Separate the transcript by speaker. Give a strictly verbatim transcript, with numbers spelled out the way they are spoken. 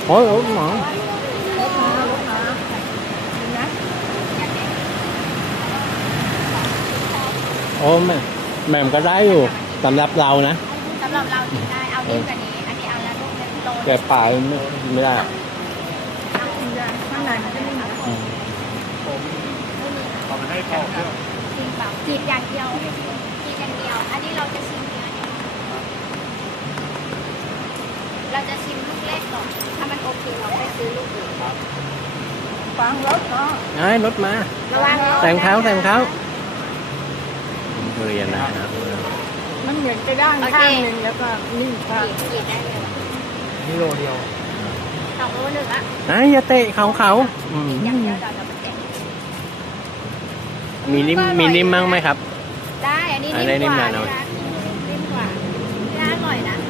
Speaker 1: Ôi ủa mà
Speaker 2: ลูกค้าลูกค้าดูนะ
Speaker 1: Ôi mẹ mềm cái đáy luôn tầm đập lâu nè
Speaker 3: สำหรับเรากินได้เอานิ่มกว่านี้อันนี้เอาแล้วลูกเล็กโล
Speaker 1: kẹp phải mới ra
Speaker 2: ข้างในมันจะไม่มี
Speaker 1: ừ.
Speaker 4: เอาไปให้พ่อเพื่อ
Speaker 3: จริงเปล่าจีบอย่างเดียวจีบอย่างเดียว อันนี้เราจะชิมเนื้อเนี่ยเราจะชิมลูกเล็กก่อนถ้ามันโอเคเราไปซื้อลูกอื่น
Speaker 2: ฟังรถเนาะ
Speaker 1: Đấy nút mà
Speaker 3: ระวัง
Speaker 1: Tèm tháo tèm tháo Người vậy nè
Speaker 2: มันเหมือนจะด้านข้างหนึ่งแล้วก็นิ่มข้าง
Speaker 3: จีบจีบได้เลย
Speaker 4: นี่โลเดียว
Speaker 3: สองโลหนึ่งอะ
Speaker 1: Đấy da tệ khẩu khẩu
Speaker 3: อย่างเดียวเราจะไปแกะ
Speaker 1: Mì nim mì nim măng mấy khắp
Speaker 3: ได้อันนี้
Speaker 1: อันนี้นิ่
Speaker 3: นิ่ม
Speaker 1: ม
Speaker 3: กว่า
Speaker 1: หน่อย
Speaker 3: นิ่มกว่าน่าอร่อยนะ